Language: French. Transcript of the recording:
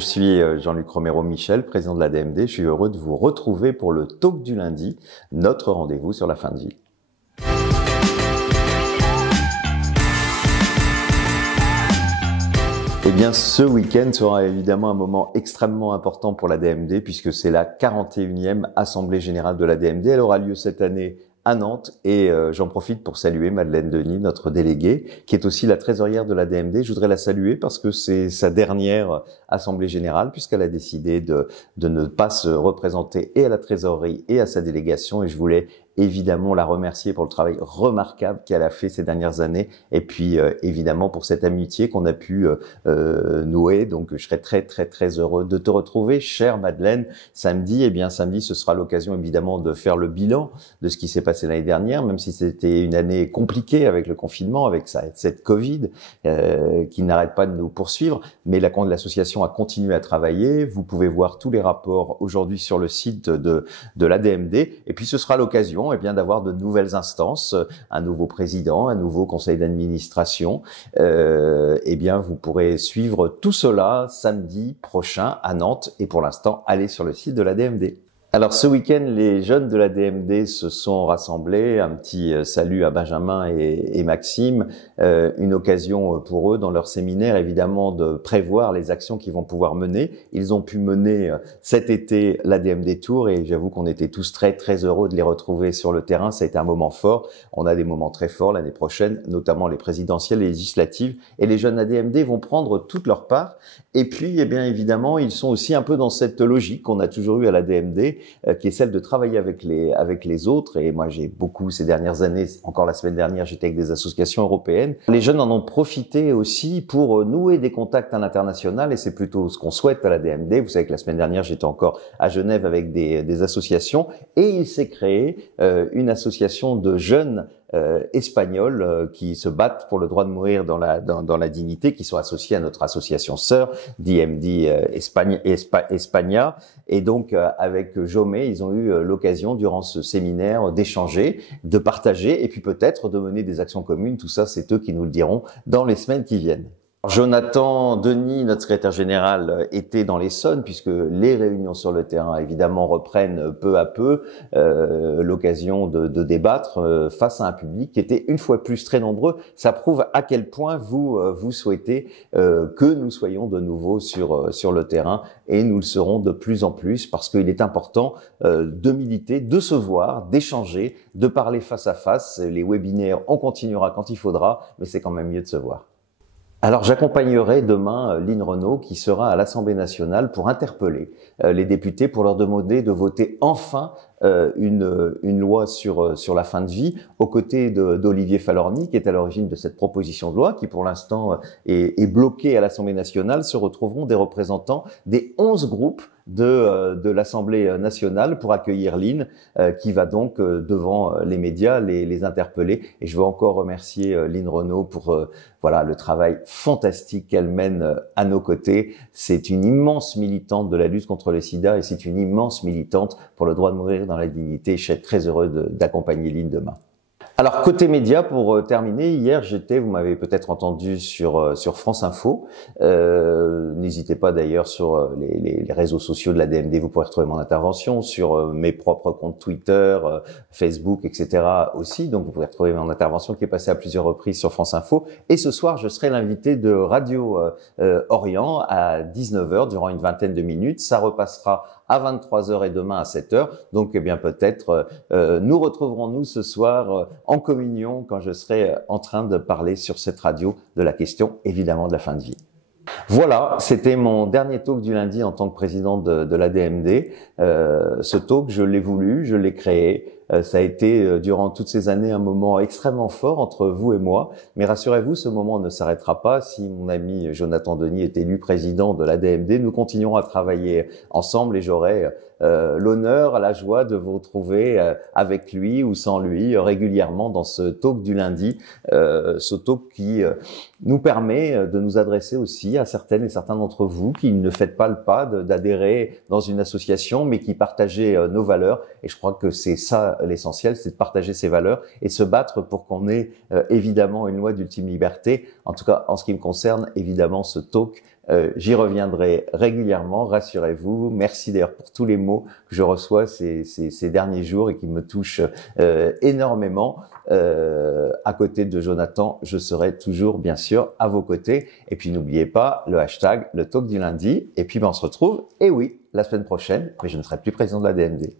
suis Jean-Luc Romero-Michel, président de l'ADMD. Je suis heureux de vous retrouver pour le talk du lundi, notre rendez-vous sur la fin de vie. Eh bien, ce week-end sera évidemment un moment extrêmement important pour l'ADMD puisque c'est la 41e Assemblée Générale de l'ADMD. Elle aura lieu cette année à Nantes et j'en profite pour saluer Madeleine Denis, notre déléguée, qui est aussi la trésorière de l'ADMD. Je voudrais la saluer parce que c'est sa dernière Assemblée Générale puisqu'elle a décidé de ne pas se représenter et à la trésorerie et à sa délégation et je voulais évidemment la remercier pour le travail remarquable qu'elle a fait ces dernières années et puis évidemment pour cette amitié qu'on a pu nouer. Donc je serais très heureux de te retrouver, chère Madeleine, samedi. Eh bien samedi, ce sera l'occasion évidemment de faire le bilan de ce qui s'est passé l'année dernière, même si c'était une année compliquée avec le confinement, avec cette Covid qui n'arrête pas de nous poursuivre. Mais l'association a continué à travailler. Vous pouvez voir tous les rapports aujourd'hui sur le site de l'ADMD. Et puis ce sera l'occasion d'avoir de nouvelles instances, un nouveau président, un nouveau conseil d'administration. Vous pourrez suivre tout cela samedi prochain à Nantes et pour l'instant, allez sur le site de l'ADMD. Alors ce week-end, les jeunes de l'ADMD se sont rassemblés. Un petit salut à Benjamin et Maxime. Une occasion pour eux, dans leur séminaire, évidemment, de prévoir les actions qu'ils vont pouvoir mener. Ils ont pu mener cet été l'ADMD Tour et j'avoue qu'on était tous très heureux de les retrouver sur le terrain. Ça a été un moment fort. On a des moments très forts l'année prochaine, notamment les présidentielles et les législatives. Et les jeunes ADMD vont prendre toute leur part. Et puis, évidemment, ils sont aussi un peu dans cette logique qu'on a toujours eu à l'ADMD, qui est celle de travailler avec les autres. Et moi, j'ai beaucoup ces dernières années, encore la semaine dernière, j'étais avec des associations européennes. Les jeunes en ont profité aussi pour nouer des contacts à l'international et c'est plutôt ce qu'on souhaite à l'ADMD. Vous savez que la semaine dernière, j'étais encore à Genève avec des associations et il s'est créé une association de jeunes espagnols qui se battent pour le droit de mourir dans la dignité, qui sont associés à notre association sœur DMD Espagna. Et donc avec Jomé, ils ont eu l'occasion durant ce séminaire d'échanger, de partager et puis peut-être de mener des actions communes. Tout ça, c'est eux qui nous le diront dans les semaines qui viennent. Jonathan Denis, notre secrétaire général, était dans l'Essonne puisque les réunions sur le terrain, évidemment, reprennent peu à peu l'occasion de débattre face à un public qui était une fois plus très nombreux. Ça prouve à quel point vous souhaitez que nous soyons de nouveau sur le terrain et nous le serons de plus en plus parce qu'il est important de militer, de se voir, d'échanger, de parler face à face. Les webinaires, on continuera quand il faudra, mais c'est quand même mieux de se voir. Alors j'accompagnerai demain Lynn Renault qui sera à l'Assemblée nationale pour interpeller les députés pour leur demander de voter enfin une loi sur la fin de vie aux côtés d'Olivier Falorni qui est à l'origine de cette proposition de loi qui pour l'instant est bloquée à l'Assemblée nationale. Se retrouveront des représentants des 11 groupes de l'Assemblée nationale pour accueillir Lynn qui va donc devant les médias les interpeller et je veux encore remercier Lynn Renault pour le travail fantastique qu'elle mène à nos côtés. C'est une immense militante de la lutte contre le sida et c'est une immense militante pour le droit de mourir dans la dignité. Je serai très heureux d'accompagner Lynn demain. Alors côté média, pour terminer, hier vous m'avez peut-être entendu sur France Info. N'hésitez pas d'ailleurs sur les réseaux sociaux de l'ADMD, vous pourrez retrouver mon intervention sur mes propres comptes Twitter, Facebook, etc. aussi. Donc vous pourrez retrouver mon intervention qui est passée à plusieurs reprises sur France Info. Et ce soir, je serai l'invité de Radio Orient à 19h durant une vingtaine de minutes. Ça repassera à 23h et demain à 7h. Donc peut-être nous retrouverons-nous ce soir en communion quand je serai en train de parler sur cette radio de la question évidemment de la fin de vie. Voilà, c'était mon dernier talk du lundi en tant que président de l'ADMD. Ce talk, je l'ai voulu, je l'ai créé. Ça a été durant toutes ces années un moment extrêmement fort entre vous et moi. Mais rassurez-vous, ce moment ne s'arrêtera pas. Si mon ami Jonathan Denis est élu président de l'ADMD, nous continuerons à travailler ensemble et j'aurai l'honneur, la joie de vous retrouver avec lui ou sans lui régulièrement dans ce talk du lundi. Ce talk qui nous permet de nous adresser aussi à certaines et certains d'entre vous qui ne faites pas le pas d'adhérer dans une association mais qui partagez nos valeurs. Et je crois que c'est ça l'essentiel, c'est de partager ses valeurs et se battre pour qu'on ait évidemment une loi d'ultime liberté. En tout cas, en ce qui me concerne, évidemment, ce talk, j'y reviendrai régulièrement, rassurez-vous. Merci d'ailleurs pour tous les mots que je reçois ces derniers jours et qui me touchent énormément. À côté de Jonathan, je serai toujours bien sûr à vos côtés. Et puis n'oubliez pas le hashtag, le talk du lundi. Et puis on se retrouve, et oui, la semaine prochaine, mais je ne serai plus président de la DMD.